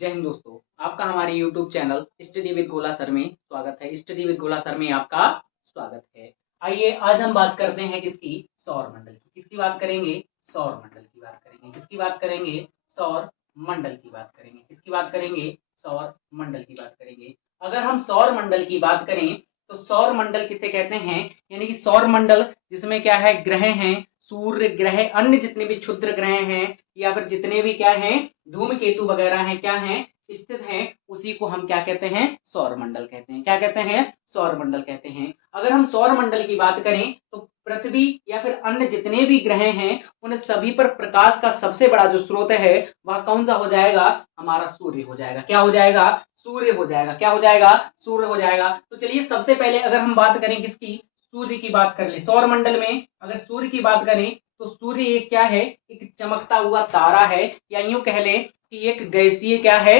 जय हिंद दोस्तों, आपका हमारे YouTube चैनल स्टडी विद गोला सर में स्वागत है। स्टडी विद गोला सर में आपका स्वागत है। आइए आज हम बात करते हैं किसकी? सौर मंडल की। किसकी बात करेंगे? सौर मंडल की बात करेंगे। किसकी बात करेंगे? सौर मंडल की बात करेंगे। किसकी बात करेंगे? सौर मंडल की बात करेंगे। अगर हम सौर मंडल की बात करें तो सौर मंडल किसे कहते हैं? यानी कि सौर मंडल जिसमें क्या है, ग्रह हैं, सूर्य ग्रह, अन्य जितने भी क्षुद्र ग्रह हैं या फिर जितने भी क्या हैं, धूमकेतु वगैरह हैं, क्या हैं, स्थित हैं, उसी को हम क्या कहते हैं? सौर मंडल कहते हैं। क्या कहते हैं? सौर मंडल कहते हैं। अगर हम सौर मंडल की बात करें तो पृथ्वी या फिर अन्य जितने भी ग्रह हैं उन सभी पर प्रकाश का सबसे बड़ा जो स्रोत है वह कौन सा हो जाएगा? हमारा सूर्य हो जाएगा। क्या हो जाएगा? सूर्य हो जाएगा। क्या हो जाएगा? सूर्य हो जाएगा। तो चलिए सबसे पहले अगर हम बात करें किसकी? सूर्य की बात कर ले। सौर मंडल में अगर सूर्य की बात करें तो सूर्य एक क्या है? एक चमकता हुआ तारा है, या यूं कह लें कि एक गैसीय क्या है,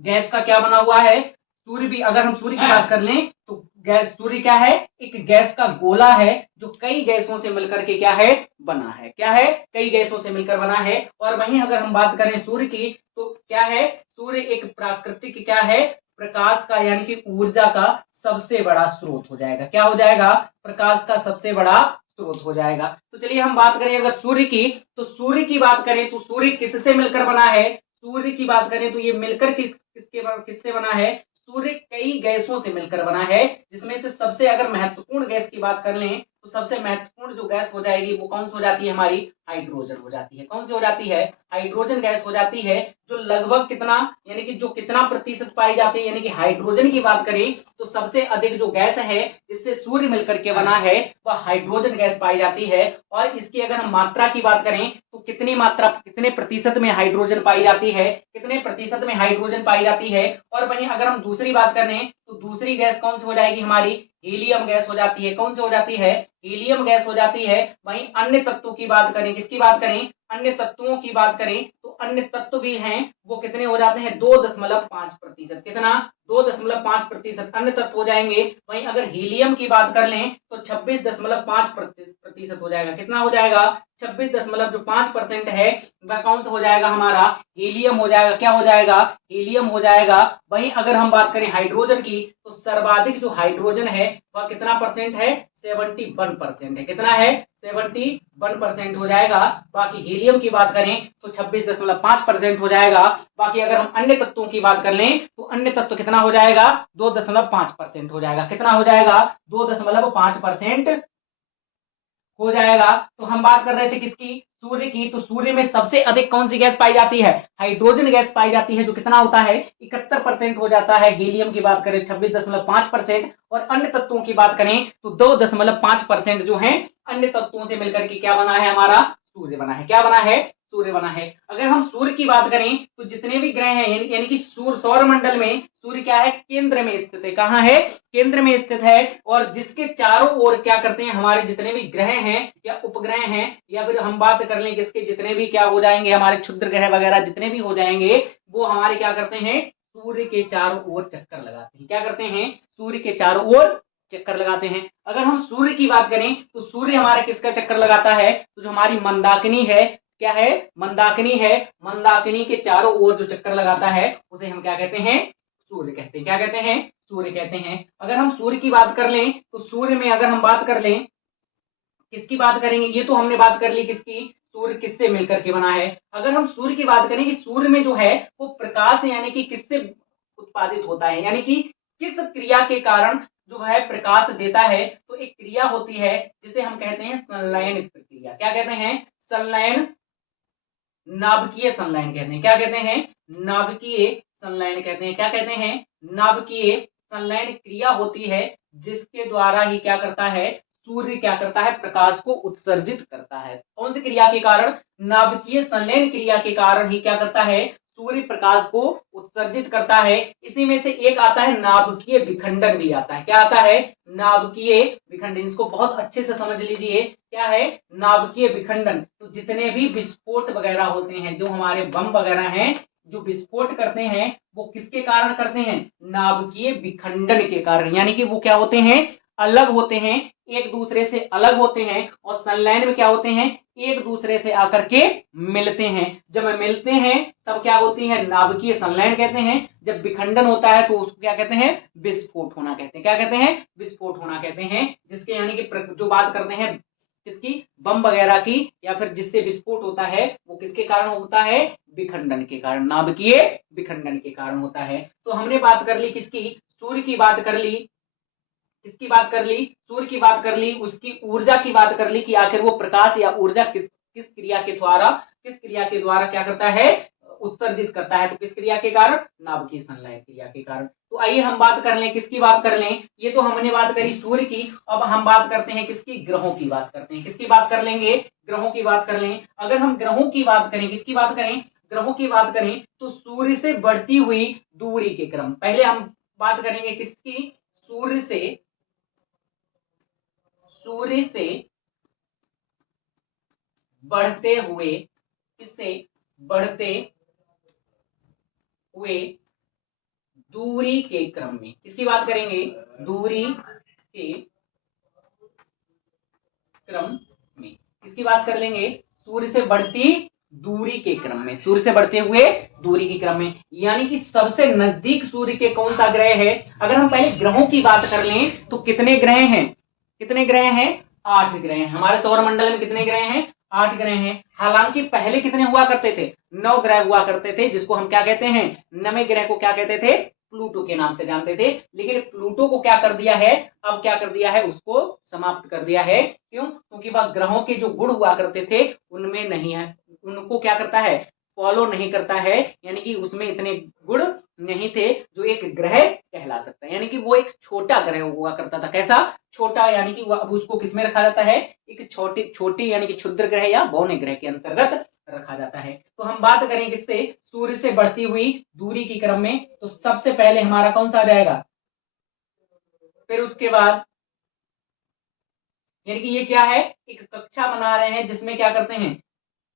गैस का क्या बना हुआ है? सूर्य भी अगर हम सूर्य की बात कर लें तो सूर्य क्या है? एक गैस का गोला है जो कई गैसों से मिलकर के क्या है? बना है। क्या है? कई गैसों से मिलकर बना है। और वहीं अगर हम बात करें सूर्य की तो क्या है? सूर्य एक प्राकृतिक क्या है? प्रकाश का यानी कि ऊर्जा का सबसे बड़ा स्रोत हो जाएगा। क्या हो जाएगा? प्रकाश का सबसे बड़ा स्रोत हो जाएगा। तो चलिए हम बात करें अगर सूर्य की, तो सूर्य की बात करें तो सूर्य किससे मिलकर बना है? सूर्य की बात करें तो ये मिलकर किससे बना है? सूर्य कई गैसों से मिलकर बना है, जिसमें से सबसे अगर महत्वपूर्ण गैस की बात कर लें तो सबसे महत्वपूर्ण जो गैस हो जाएगी वो कौन सी हो जाती है? हमारी हाइड्रोजन हो जाती है। कौन सी हो जाती है? हाइड्रोजन गैस हो जाती है, जो लगभग कितना, यानी कि जो कितना प्रतिशत पाई जाती है, यानी कि हाइड्रोजन की बात करें तो सबसे अधिक जो गैस है जिससे सूर्य मिलकर के बना है वह हाइड्रोजन गैस पाई जाती है। और इसकी अगर हम मात्रा की बात करें तो कितनी मात्रा, कितने प्रतिशत में हाइड्रोजन पाई जाती है? कितने प्रतिशत में हाइड्रोजन पाई जाती है? और वहीं अगर हम दूसरी बात करें तो दूसरी गैस कौन सी हो जाएगी? हमारी हीलियम गैस हो जाती है। कौन सी हो जाती है? हीलियम गैस हो जाती है। वहीं अन्य तत्वों की बात करें, किसकी बात करें? अन्य तत्वों की बात करें तो अन्य तत्व भी हैं, वो कितने हो जाते हैं? 2.5%। कितना? 2.5% अन्य तत्व हो जाएंगे। वहीं अगर हीलियम की बात कर लें तो 26.5% हो जाएगा। कितना हो जाएगा? 26.5% है वह कौन सा हो जाएगा? हमारा हीलियम हो जाएगा। क्या हो जाएगा? हीलियम हो जाएगा। वहीं अगर हम बात करें हाइड्रोजन की तो सर्वाधिक जो हाइड्रोजन है वह कितना परसेंट है? 71% है। कितना है? 71% हो जाएगा। बाकी हीलियम की बात करें तो 26.5% हो जाएगा। बाकी अगर हम अन्य तत्वों की बात कर लें तो अन्य तत्व कितना हो जाएगा? 2.5% हो जाएगा। कितना हो जाएगा? 2.5% हो जाएगा। तो हम बात कर रहे थे किसकी? सूर्य की। तो सूर्य में सबसे अधिक कौन सी गैस पाई जाती है? हाइड्रोजन गैस पाई जाती है, जो कितना होता है? 71% हो जाता है। हीलियम की बात करें 26.5%, और अन्य तत्वों की बात करें तो 2.5% जो है अन्य तत्वों से मिलकर के क्या बना है? हमारा सूर्य बना है। क्या बना है? सूर्य बना है। अगर हम सूर्य की बात करें तो जितने भी ग्रह हैं यानी कि सौर मंडल में सूर्य क्या है? केंद्र में स्थित है। कहां है? केंद्र में स्थित है। और जिसके चारों ओर क्या करते हैं? हमारे जितने भी ग्रह हैं या उपग्रह हैं, या फिर हम बात कर लें किसके, जितने भी क्या हो जाएंगे, हमारे क्षुद्र ग्रह वगैरह जितने भी हो जाएंगे, वो हमारे क्या करते हैं? सूर्य के चारों ओर चक्कर लगाते हैं। क्या करते हैं? सूर्य के चारों ओर चक्कर लगाते हैं। अगर हम सूर्य की बात करें तो सूर्य हमारा किसका चक्कर लगाता है? तो जो हमारी मंदाकिनी है, क्या है? मंदाकिनी है। मंदाकिनी के चारों ओर जो चक्कर लगाता है उसे हम क्या कहते हैं? सूर्य कहते हैं। क्या कहते हैं? सूर्य कहते हैं। अगर हम सूर्य की बात कर लें तो सूर्य में अगर हम बात कर लें, किसकी बात करेंगे? ये तो हमने बात कर ली किसकी? सूर्य किससे मिलकर के बना है। अगर हम सूर्य की बात करें कि सूर्य में जो है वो प्रकाश यानी कि किससे उत्पादित होता है, यानी कि किस क्रिया के कारण जो है प्रकाश देता है, तो एक क्रिया होती है जिसे हम कहते हैं संलयन प्रक्रिया। क्या कहते हैं? संलयन, नाभिकीय संलयन कहते हैं। क्या कहते हैं? नाभिकीय संलयन कहते हैं। क्या कहते हैं? नाभिकीय संलयन क्रिया होती है जिसके द्वारा ही क्या करता है? सूर्य क्या करता है? प्रकाश को उत्सर्जित करता है। कौन सी क्रिया के कारण? नाभिकीय संलयन क्रिया के कारण ही क्या करता है? सूर्य प्रकाश को उत्सर्जित करता है। इसी में से एक आता है नाभिकीय विखंडन भी आता है। क्या आता है? नाभिकीय विखंडन। इसको बहुत अच्छे से समझ लीजिए। क्या है? नाभिकीय विखंडन। तो जितने भी विस्फोट वगैरह होते हैं, जो हमारे बम वगैरह हैं जो विस्फोट करते हैं, वो किसके कारण करते हैं? नाभिकीय विखंडन के कारण। यानी कि वो क्या होते हैं? अलग होते हैं, एक दूसरे से अलग होते हैं, और संलयन में क्या होते हैं, एक दूसरे से आकर के मिलते हैं। जब मिलते हैं तब क्या होती है, नाभिकीय संलयन कहते हैं। जब विखंडन होता है तो उसको क्या कहते हैं, विस्फोट होना कहते हैं। क्या कहते हैं, विस्फोट होना कहते हैं। जिसके यानी कि जो बात करते हैं किसकी, बम वगैरह की, या फिर जिससे विस्फोट होता है वो किसके कारण होता है, विखंडन के कारण, नाभिकीय विखंडन के कारण होता है। तो हमने बात कर ली किसकी, सूर्य की बात कर ली, किसकी बात कर ली, सूर्य की बात कर ली, उसकी ऊर्जा की बात कर ली कि आखिर वो प्रकाश या ऊर्जा किस क्रिया के द्वारा, किस क्रिया के द्वारा क्या करता है, उत्सर्जित करता है। तो किस क्रिया के कारण, नाभिकीय संलयन क्रिया के कारण। तो आइए हम बात कर लें, किसकी बात कर लें, ये तो हमने बात करी सूर्य की। अब हम बात करते हैं किसकी, ग्रहों की बात करते हैं। किसकी बात कर लेंगे, ग्रहों की बात कर लें। अगर हम ग्रहों की बात करें, किसकी बात करें, ग्रहों की बात करें, तो सूर्य से बढ़ती हुई दूरी के क्रम, पहले हम बात करेंगे किसकी, सूर्य से, सूर्य से बढ़ते हुए, किससे, बढ़ते हुए दूरी के क्रम में, किसकी बात करेंगे, दूरी के क्रम में, किसकी बात कर लेंगे, सूर्य से बढ़ती दूरी के क्रम में, सूर्य से बढ़ते हुए दूरी के क्रम में। यानी कि सबसे नजदीक सूर्य के कौन सा ग्रह है। अगर हम पहले ग्रहों की बात कर लें तो कितने ग्रह हैं, कितने ग्रह हैं, 8 ग्रह हैं। हमारे सौर मंडल में कितने ग्रह हैं, 8 ग्रह हैं। हालांकि पहले कितने हुआ करते थे, 9 ग्रह हुआ करते थे, जिसको हम क्या कहते हैं, 9वें ग्रह को क्या कहते थे, प्लूटो के नाम से जानते थे। लेकिन प्लूटो को क्या कर दिया है, अब क्या कर दिया है, उसको समाप्त कर दिया है। क्यों, क्योंकि वह ग्रहों के जो गुण हुआ करते थे उनमें नहीं है, उनको क्या करता है, फॉलो नहीं करता है। यानी कि उसमें इतने गुण नहीं थे जो एक ग्रह कहला सकता है। यानी कि वो एक छोटा ग्रह हुआ करता था। कैसा, छोटा, यानी कि अब उसको किसमें रखा जाता है, एक छोटे छोटे यानी कि क्षुद्र ग्रह या बौने ग्रह के अंतर्गत रखा जाता है। तो हम बात करें किससे, सूर्य से बढ़ती हुई दूरी के क्रम में, तो सबसे पहले हमारा कौन सा आ जाएगा, फिर उसके बाद, यानी कि ये क्या है, एक कक्षा बना रहे हैं जिसमें क्या करते हैं,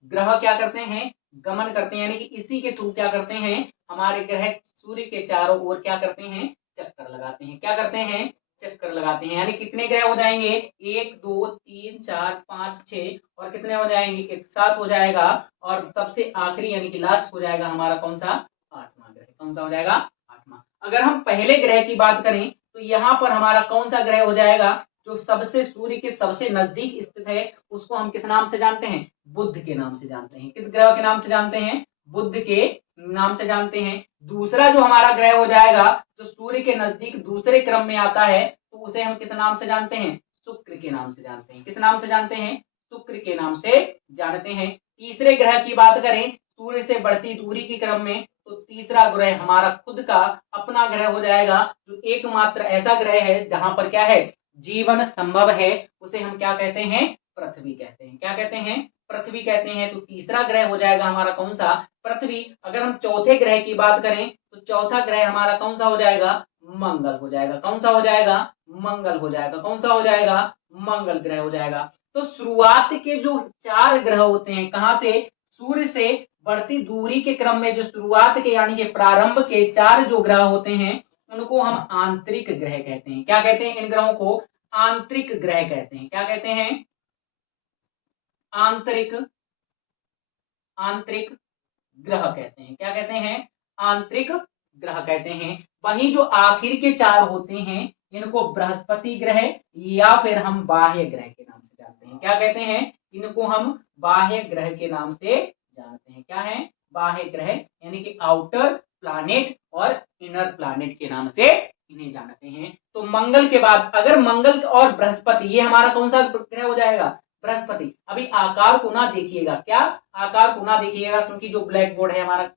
ग्रह क्या करते हैं, गमन करते हैं। यानी कि इसी के थ्रू क्या करते हैं, हमारे ग्रह सूर्य के चारों ओर क्या करते हैं, चक्कर लगाते हैं। क्या करते हैं, चक्कर लगाते हैं। यानी कितने ग्रह हो जाएंगे, 1 2 3 4 5 6, और कितने हो जाएंगे, एक साथ हो जाएगा। और सबसे आखिरी यानी कि लास्ट हो जाएगा हमारा कौन सा, 8वां ग्रह। कौन सा हो जाएगा, 8वां। अगर हम पहले ग्रह की बात करें तो यहाँ पर हमारा कौन सा ग्रह हो जाएगा, जो सबसे सूर्य के सबसे नजदीक स्थित है, उसको हम किस नाम से जानते हैं, बुध के नाम से जानते हैं। किस ग्रह के नाम से जानते हैं, बुध के नाम से जानते हैं। दूसरा जो हमारा ग्रह हो जाएगा, जो सूर्य के नजदीक दूसरे क्रम में आता है, तो उसे हम किस नाम से जानते हैं, शुक्र के नाम से जानते हैं। किस नाम से जानते हैं, शुक्र के नाम से जानते हैं। तीसरे ग्रह की बात करें, सूर्य से बढ़ती दूरी के क्रम में, तो तीसरा ग्रह हमारा खुद का अपना ग्रह हो जाएगा, जो एकमात्र ऐसा ग्रह है जहां पर क्या है, जीवन संभव है। उसे हम क्या कहते हैं, पृथ्वी कहते हैं। क्या कहते हैं, पृथ्वी कहते हैं। तो तीसरा ग्रह हो जाएगा हमारा कौन सा, पृथ्वी। अगर हम चौथे ग्रह की बात करें तो चौथा ग्रह हमारा कौन सा हो जाएगा, मंगल हो जाएगा। कौन सा हो जाएगा, मंगल हो जाएगा। कौन सा हो जाएगा, मंगल ग्रह हो जाएगा। तो शुरुआत के जो 4 ग्रह होते हैं, कहां से, सूर्य से बढ़ती दूरी के क्रम में जो शुरुआत के यानी कि प्रारंभ के 4 जो ग्रह होते हैं, उनको हम आंतरिक ग्रह कहते हैं। क्या कहते हैं, इन ग्रहों को आंतरिक ग्रह कहते हैं। क्या कहते हैं, आंतरिक, आंतरिक ग्रह कहते हैं। क्या कहते हैं, आंतरिक ग्रह कहते हैं। वहीं जो आखिर के 4 होते हैं, इनको बृहस्पति ग्रह या फिर हम बाह्य ग्रह के नाम से जानते हैं। क्या कहते हैं, इनको हम बाह्य ग्रह के नाम से जानते हैं। क्या है, बाह्य ग्रह, यानी कि आउटर प्लानेट और इनर प्लानेट के नाम से इन्हें जानते हैं। तो मंगल के बाद अगर मंगल और बृहस्पति, ये हमारा कौन सा ग्रह हो जाएगा, बृहस्पति। अभी आकार को ना देखिएगा, क्या, आकार को ना देखिएगा, क्योंकि जो ब्लैक बोर्ड है हमारा,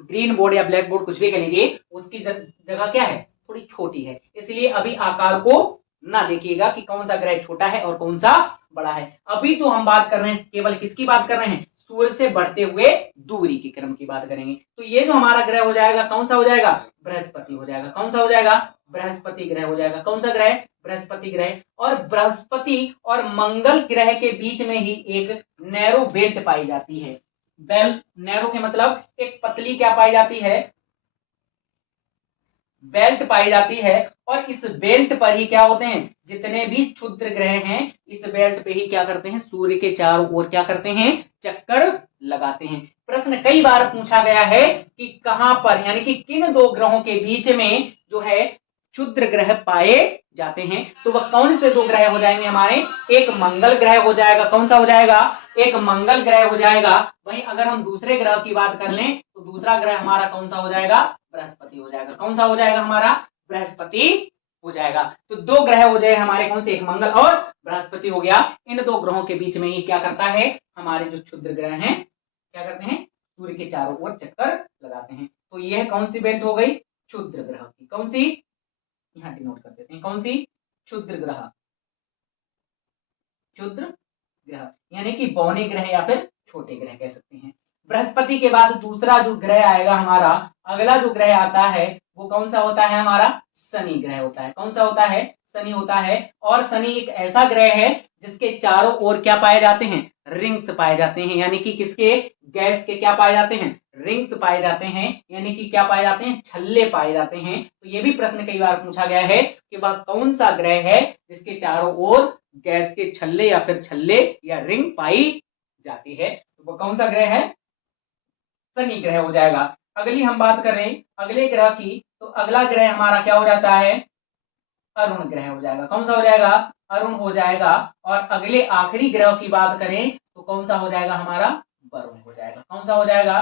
ग्रीन बोर्ड या ब्लैक बोर्ड कुछ भी कह लीजिए, उसकी जगह क्या है, थोड़ी छोटी है। इसलिए अभी आकार को ना देखिएगा कि कौन सा ग्रह छोटा है और कौन सा बड़ा है। अभी तो हम बात कर रहे हैं, केवल किसकी बात कर रहे हैं, सूर्य से बढ़ते हुए दूरी के क्रम की बात करेंगे। तो ये जो हमारा ग्रह हो जाएगा, कौन सा हो जाएगा, बृहस्पति हो जाएगा। कौन सा हो जाएगा, बृहस्पति ग्रह हो जाएगा। कौन सा ग्रह, बृहस्पति ग्रह। और बृहस्पति और मंगल ग्रह के बीच में ही एक नैरो बेल्ट पाई जाती है। बेल्ट, नैरो के मतलब एक पतली क्या पाई जाती है, बेल्ट पाई जाती है। और इस बेल्ट पर ही क्या होते हैं, जितने भी क्षुद्र ग्रह हैं इस बेल्ट पे ही क्या करते हैं, सूर्य के चारों ओर क्या करते हैं, चक्कर लगाते हैं। प्रश्न कई बार पूछा गया है कि कहां पर यानी कि किन दो ग्रहों के बीच में जो है क्षुद्र ग्रह पाए जाते हैं, तो वह कौन से दो ग्रह हो जाएंगे हमारे, एक मंगल ग्रह हो जाएगा, कौन सा हो जाएगा, एक मंगल ग्रह हो जाएगा। वहीं अगर हम दूसरे ग्रह की बात कर लें तो दूसरा ग्रह हमारा कौन सा हो जाएगा, बृहस्पति हो जाएगा। कौन सा हो जाएगा हमारा, बृहस्पति हो जाएगा। तो दो ग्रह हो जाए हमारे, कौन से, एक मंगल और बृहस्पति हो गया। इन दो ग्रहों के बीच में ही क्या करता है, हमारे जो क्षुद्र ग्रह हैं क्या करते हैं, सूर्य के चारों ओर चक्कर लगाते हैं। तो यह कौन सी बेल्ट हो गई, क्षुद्र ग्रह की। कौन सी, यहाँ डिनोट कर देते हैं, कौन सी, क्षुद्र ग्रह, क्षुद्र ग्रह यानी कि बौने ग्रह या फिर छोटे ग्रह कह सकते हैं। बृहस्पति के बाद दूसरा जो ग्रह आएगा हमारा, अगला जो ग्रह आता है वो कौन सा होता है हमारा, शनि ग्रह होता है। कौन सा होता है, शनि होता है। और शनि एक ऐसा ग्रह है जिसके चारों ओर क्या पाए जाते हैं, रिंग्स पाए जाते हैं, यानी कि किसके, गैस के क्या पाए जाते हैं, रिंग्स पाए जाते हैं, यानी कि क्या पाए जाते हैं, छल्ले पाए जाते हैं। तो ये भी प्रश्न कई बार पूछा गया है कि वह कौन सा ग्रह है जिसके चारों ओर गैस के छल्ले या फिर छल्ले या रिंग पाई जाती है, तो वह कौन सा ग्रह है, शनि ग्रह हो जाएगा। अगली हम बात करें अगले ग्रह की, तो अगला ग्रह हमारा क्या हो जाता है, अरुण ग्रह हो जाएगा। कौन सा हो जाएगा, अरुण हो जाएगा। और अगले आखिरी ग्रह की बात करें तो कौन सा हो जाएगा हमारा, वरुण हो जाएगा। कौन सा हो जाएगा,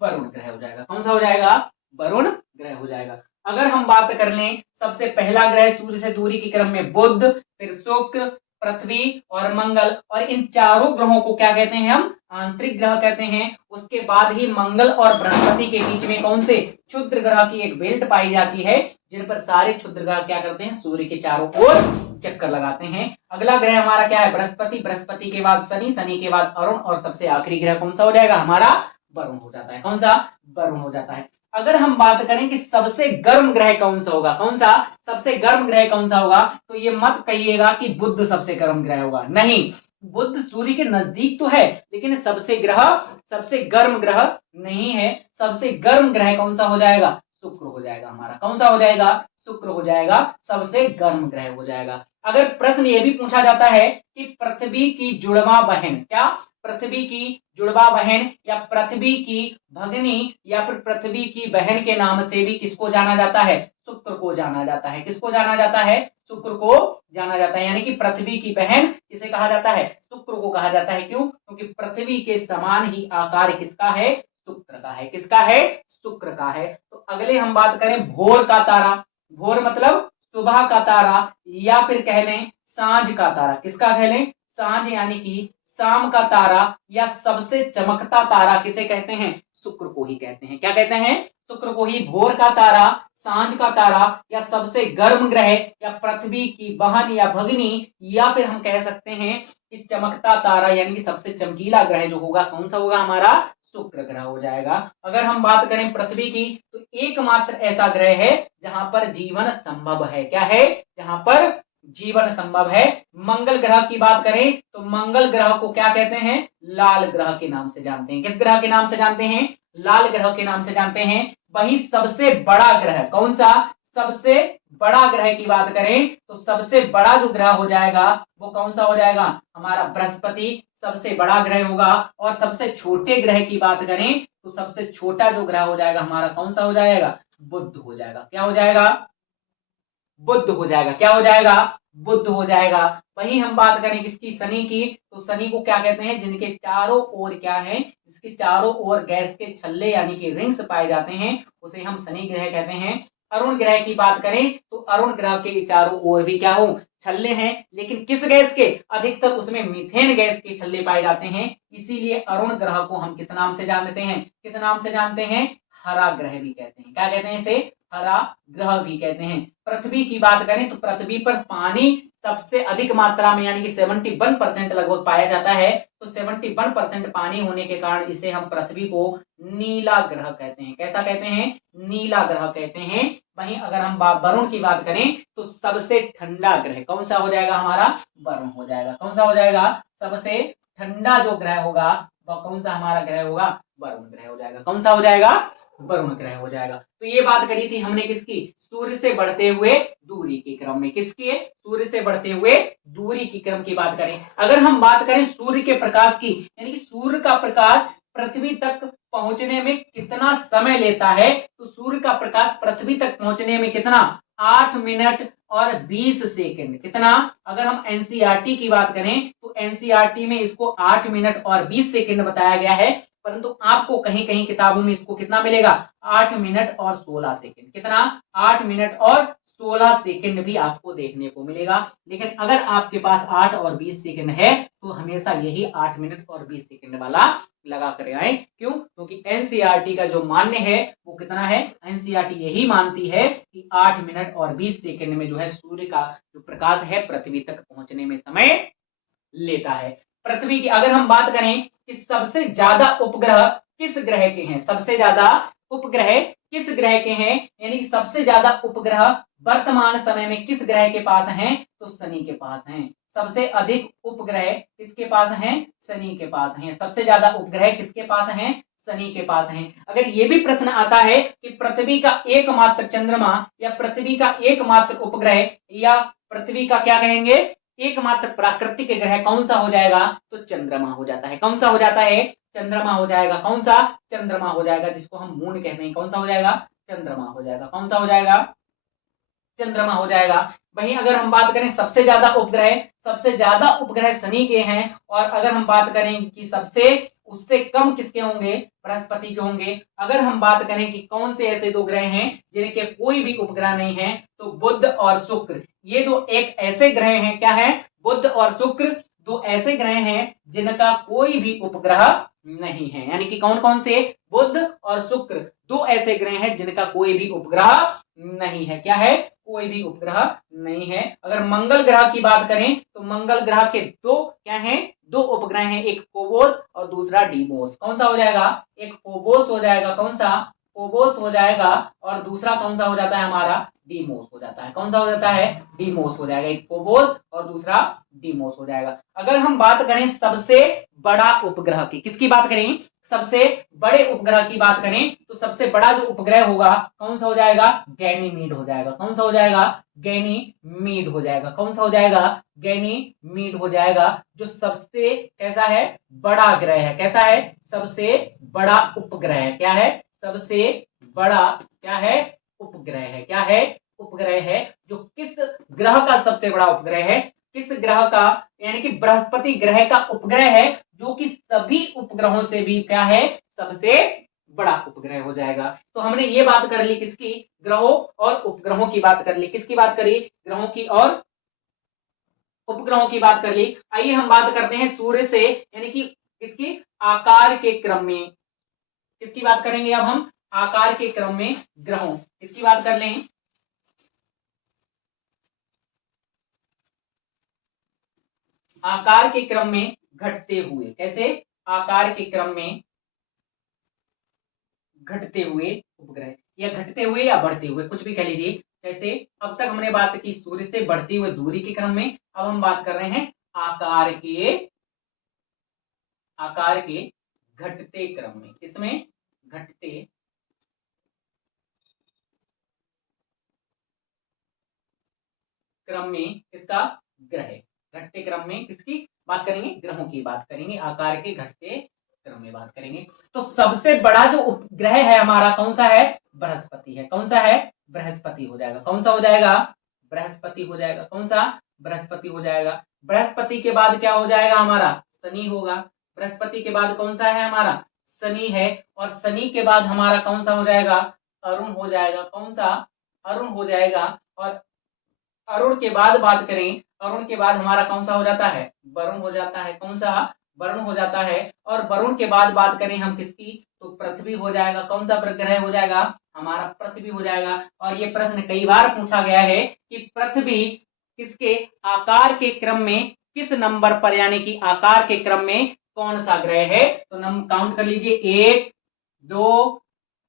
वरुण ग्रह हो जाएगा। कौन सा हो जाएगा, वरुण ग्रह हो जाएगा। अगर हम बात कर लें सबसे पहला ग्रह सूर्य से दूरी के क्रम में बुध, फिर शुक्र, पृथ्वी और मंगल, और इन चारों ग्रहों को क्या कहते हैं हम, आंतरिक ग्रह कहते हैं। उसके बाद ही मंगल और बृहस्पति के बीच में कौन से, क्षुद्र ग्रह की एक बेल्ट पाई जाती है, जिन पर सारे क्षुद्र ग्रह क्या करते हैं, सूर्य के चारों ओर चक्कर लगाते हैं। अगला ग्रह हमारा क्या है, बृहस्पति, बृहस्पति के बाद शनि, शनि के बाद अरुण, और सबसे आखिरी ग्रह कौन सा हो जाएगा हमारा, वरुण हो जाता है। कौन सा, वरुण हो जाता है। अगर हम बात करें कि सबसे गर्म ग्रह कौन सा होगा, कौन सा सबसे गर्म ग्रह कौन सा होगा, तो ये मत कहिएगा कि बुध सबसे गर्म ग्रह होगा, नहीं, बुध सूर्य के नजदीक तो है लेकिन सबसे गर्म ग्रह नहीं है। सबसे गर्म ग्रह कौन सा हो जाएगा, शुक्र हो जाएगा हमारा। कौन सा हो जाएगा, शुक्र हो जाएगा, सबसे गर्म ग्रह हो जाएगा। अगर प्रश्न ये भी पूछा जाता है कि पृथ्वी की जुड़वा बहन, क्या, पृथ्वी की जुड़वा बहन या पृथ्वी की भगिनी या फिर पृथ्वी की बहन के नाम से भी किसको जाना जाता है, शुक्र को जाना जाता है। किसको जाना जाता है, शुक्र को जाना जाता है। यानी कि पृथ्वी की बहन किसे कहा जाता है, शुक्र को कहा जाता है। क्यों, क्योंकि पृथ्वी के समान ही आकार किसका है, शुक्र का है। किसका है, शुक्र का है। तो अगले हम बात करें भोर का तारा, भोर मतलब सुबह का तारा या फिर कह लें सांझ का तारा। किसका कह लें, सांझ यानी कि शाम का तारा या सबसे चमकता तारा किसे कहते हैं, शुक्र को ही कहते हैं। क्या कहते हैं, शुक्र को ही। भोर का तारा, सांझ का तारा या सबसे गर्म ग्रह या पृथ्वी की बहन या भगिनी, या फिर हम कह सकते हैं कि चमकता तारा यानी कि सबसे चमकीला ग्रह जो होगा कौन सा होगा हमारा, शुक्र ग्रह हो जाएगा। अगर हम बात करें पृथ्वी की तो एकमात्र ऐसा ग्रह है जहां पर जीवन संभव है। क्या है, जहां पर जीवन संभव है। मंगल ग्रह की बात करें तो मंगल ग्रह को क्या कहते हैं, लाल ग्रह के नाम से जानते हैं। किस ग्रह के नाम से जानते हैं, लाल ग्रह के नाम से जानते हैं। वही सबसे बड़ा ग्रह कौन सा, सबसे बड़ा ग्रह की बात करें तो सबसे बड़ा जो ग्रह हो जाएगा वो कौन सा हो जाएगा हमारा, बृहस्पति सबसे बड़ा ग्रह होगा। और सबसे छोटे ग्रह की बात करें तो सबसे छोटा जो ग्रह हो जाएगा हमारा कौन सा हो जाएगा, बुध हो जाएगा। क्या हो जाएगा, बुध हो जाएगा। क्या हो जाएगा, बुध हो जाएगा। वहीं हम बात करें किसकी, शनि की, तो शनि को क्या कहते हैं, जिनके चारों ओर क्या है, जिसके चारों ओर गैस के छल्ले यानी कि रिंग्स पाए जाते हैं उसे हम शनि ग्रह कहते हैं। अरुण ग्रह की बात करें तो अरुण ग्रह के चारों ओर भी क्या हो, छल्ले हैं, लेकिन किस गैस के, अधिकतर उसमें मीथेन गैस के छल्ले पाए जाते हैं। इसीलिए अरुण ग्रह को हम किस नाम से जानते हैं, किस नाम से जानते हैं, हरा ग्रह भी कहते हैं। क्या कहते हैं इसे, हरा ग्रह भी कहते हैं। पृथ्वी की बात करें तो पृथ्वी पर पानी सबसे अधिक मात्रा में यानी कि 71% लगभग पाया जाता है। तो 71% पानी होने के कारण इसे हम पृथ्वी को नीला ग्रह कहते हैं। कैसा कहते हैं, नीला ग्रह कहते हैं। वहीं अगर हम वरुण की बात करें तो सबसे ठंडा ग्रह कौन सा हो जाएगा हमारा, वरुण हो जाएगा। कौन सा हो जाएगा, सबसे ठंडा जो ग्रह होगा वह कौन सा हमारा ग्रह होगा, वरुण ग्रह हो जाएगा। कौन सा हो जाएगा, वरुण ग्रह हो जाएगा। तो ये बात करी थी हमने किसकी, सूर्य से बढ़ते हुए दूरी के क्रम में, किसकी, सूर्य से बढ़ते हुए दूरी की क्रम की बात करें। अगर हम बात करें सूर्य के प्रकाश की, यानी कि सूर्य का प्रकाश पृथ्वी तक पहुंचने में कितना समय लेता है, तो सूर्य का प्रकाश पृथ्वी तक पहुंचने में कितना, 8 मिनट और 20 सेकंड। कितना, अगर हम एनसीईआरटी की बात करें तो एनसीईआरटी में इसको 8 मिनट और 20 सेकंड बताया गया है, परंतु आपको कहीं कहीं किताबों में इसको कितना मिलेगा, 8 मिनट और 16 सेकंड। कितना, 8 मिनट और 16 सेकंड भी आपको देखने को मिलेगा। लेकिन अगर आपके पास 8 और 20 सेकंड है तो हमेशा यही 8 मिनट और 20 सेकंड वाला लगा कर आए। क्यों, क्योंकि एनसीईआरटी का जो मान्य है वो कितना है, एनसीईआरटी यही मानती है कि 8 मिनट और 20 सेकंड में जो है सूर्य का जो प्रकाश है पृथ्वी तक पहुंचने में समय लेता है। पृथ्वी की अगर हम बात करें कि सबसे ज्यादा उपग्रह किस ग्रह के हैं, सबसे ज्यादा उपग्रह किस ग्रह के हैं, यानी कि सबसे ज्यादा उपग्रह वर्तमान समय में किस ग्रह के पास हैं, तो शनि के पास हैं। सबसे अधिक उपग्रह किसके पास हैं, शनि के पास हैं। सबसे ज्यादा उपग्रह किसके पास हैं, शनि के पास हैं। अगर ये भी प्रश्न आता है कि पृथ्वी का एकमात्र चंद्रमा या पृथ्वी का एकमात्र उपग्रह या पृथ्वी का क्या कहेंगे, एकमात्र प्राकृतिक ग्रह कौन सा हो जाएगा, तो चंद्रमा हो जाता है। कौन सा हो जाता है, चंद्रमा हो जाएगा। कौन सा, चंद्रमा हो जाएगा, जिसको हम मून कहते हैं। कौन सा हो जाएगा, चंद्रमा हो जाएगा। कौन सा हो जाएगा, चंद्रमा हो जाएगा। वहीं अगर हम बात करें सबसे ज्यादा उपग्रह, सबसे ज्यादा उपग्रह शनि के हैं। और अगर हम बात करें कि सबसे उससे कम किसके होंगे, बृहस्पति के होंगे। अगर हम बात करें कि कौन से ऐसे दो ग्रह हैं जिनके कोई भी उपग्रह नहीं है, तो बुध और शुक्र, ये दो एक ऐसे ग्रह हैं, क्या है, बुध और शुक्र दो ऐसे ग्रह हैं जिनका कोई भी उपग्रह नहीं है। यानी कि कौन कौन से, बुध और शुक्र दो ऐसे ग्रह हैं जिनका कोई भी उपग्रह नहीं है। क्या है, कोई भी उपग्रह नहीं है। अगर मंगल ग्रह की बात करें तो मंगल ग्रह के दो क्या हैं, दो उपग्रह हैं, एक फोबोस और दूसरा डीमोस। कौन सा हो जाएगा, एक फोबोस हो जाएगा। कौन सा, फोबोस हो जाएगा। और दूसरा कौन सा हो जाता है हमारा, डीमोस हो जाता है। कौन सा हो जाता है, डीमोस हो जाएगा। एक फोबोस और दूसरा डीमोस हो जाएगा। अगर हम बात करें सबसे बड़ा उपग्रह की, किसकी बात करें, सबसे बड़े उपग्रह की बात करें तो सबसे बड़ा जो उपग्रह होगा कौन सा हो जाएगा, गैनीमीड हो जाएगा। कौन सा हो जाएगा, गैनीमीड हो जाएगा। कौन सा हो जाएगा, गैनीमीड हो जाएगा, जो सबसे कैसा है, बड़ा ग्रह है। कैसा है, सबसे बड़ा उपग्रह है। क्या है, सबसे बड़ा क्या है, उपग्रह है। क्या है, उपग्रह है। जो किस ग्रह का सबसे बड़ा उपग्रह है, किस ग्रह का, यानी कि बृहस्पति ग्रह का उपग्रह है, जो कि सभी उपग्रहों से भी क्या है, सबसे बड़ा उपग्रह हो जाएगा। तो हमने ये बात कर ली किसकी, ग्रहों और उपग्रहों की बात कर ली। किसकी बात करी, ग्रहों की और उपग्रहों की बात कर ली। आइए हम बात करते हैं सूर्य से, यानी कि किसकी, आकार के क्रम में। किसकी बात करेंगे अब हम, आकार के क्रम में ग्रहों, किसकी बात कर लें, आकार के क्रम में घटते हुए। कैसे, आकार के क्रम में घटते हुए उपग्रह, या घटते हुए या बढ़ते हुए, कुछ भी कह लीजिए। कैसे, अब तक हमने बात की सूर्य से बढ़ती हुई दूरी के क्रम में, अब हम बात कर रहे हैं आकार के घटते क्रम में। किसमें, घटते क्रम में किसका, ग्रह, घटते क्रम में किसकी बात करेंगे, ग्रहों की बात करेंगे, आकार के घटते क्रम में बात करेंगे। तो सबसे बड़ा जो उपग्रह है हमारा कौन सा है, बृहस्पति है। कौन सा है, बृहस्पति हो जाएगा। कौन सा हो जाएगा, बृहस्पति हो जाएगा। कौन सा, बृहस्पति हो जाएगा। बृहस्पति के बाद क्या हो जाएगा हमारा, शनि होगा। बृहस्पति के बाद कौन सा है हमारा, शनि है। और शनि के बाद हमारा कौन सा हो जाएगा, अरुण हो जाएगा। कौन सा, अरुण हो जाएगा। और अरुण के बाद बात करें, अरुण के बाद हमारा कौन सा हो जाता है, वरुण हो जाता है। कौन सा, वरुण हो जाता है। और वरुण के बाद बात करें हम किसकी, तो पृथ्वी हो जाएगा। कौन सा ग्रह हो जाएगा, हमारा पृथ्वी हो जाएगा। और ये प्रश्न कई बार पूछा गया है कि पृथ्वी किसके आकार के क्रम में किस नंबर पर, यानी कि आकार के क्रम में कौन सा ग्रह है। तो नंबर काउंट कर लीजिए, 1 2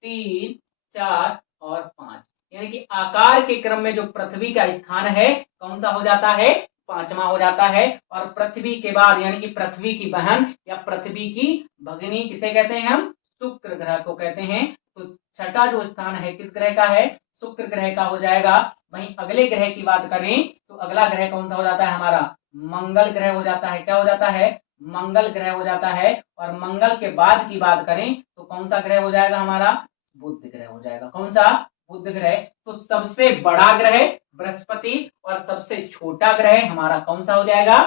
3 4 और 5, यानी कि आकार के क्रम में जो पृथ्वी का स्थान है कौन सा हो जाता है, पांचवा हो जाता है। और पृथ्वी के बाद, यानी कि पृथ्वी की बहन या पृथ्वी की भगिनी किसे कहते हैं हम, शुक्र ग्रह को कहते हैं। तो छठा जो स्थान है किस ग्रह का है, शुक्र ग्रह का हो जाएगा। वहीं अगले ग्रह की बात करें तो अगला ग्रह कौन सा हो जाता है हमारा, मंगल ग्रह हो जाता है। क्या हो जाता है, मंगल ग्रह हो जाता है। और मंगल के बाद की बात करें तो कौन सा ग्रह हो जाएगा हमारा, बुध ग्रह हो जाएगा। कौन सा, बुध ग्रह। तो सबसे बड़ा ग्रह बृहस्पति और सबसे छोटा ग्रह हमारा कौन सा हो जाएगा,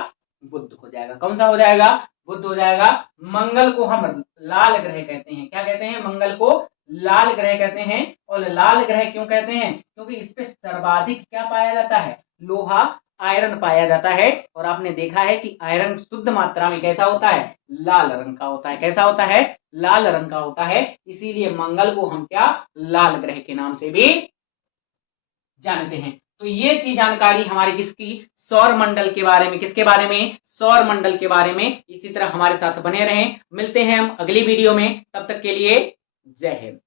बुध हो जाएगा। कौन सा हो जाएगा, बुध हो जाएगा। मंगल को हम लाल ग्रह कहते हैं। क्या कहते हैं, मंगल को लाल ग्रह कहते हैं। और लाल ग्रह क्यों कहते हैं, क्योंकि इस पे सर्वाधिक क्या पाया जाता है, लोहा आयरन पाया जाता है। और आपने देखा है कि आयरन शुद्ध मात्रा में कैसा होता है, लाल रंग का होता है। कैसा होता है, लाल रंग का होता है। इसीलिए मंगल को हम क्या, लाल ग्रह के नाम से भी जानते हैं। तो ये थी जानकारी हमारी किसकी, सौर मंडल के बारे में। किसके बारे में, सौर मंडल के बारे में। इसी तरह हमारे साथ बने रहें। मिलते हैं हम अगली वीडियो में, तब तक के लिए जय हिंद।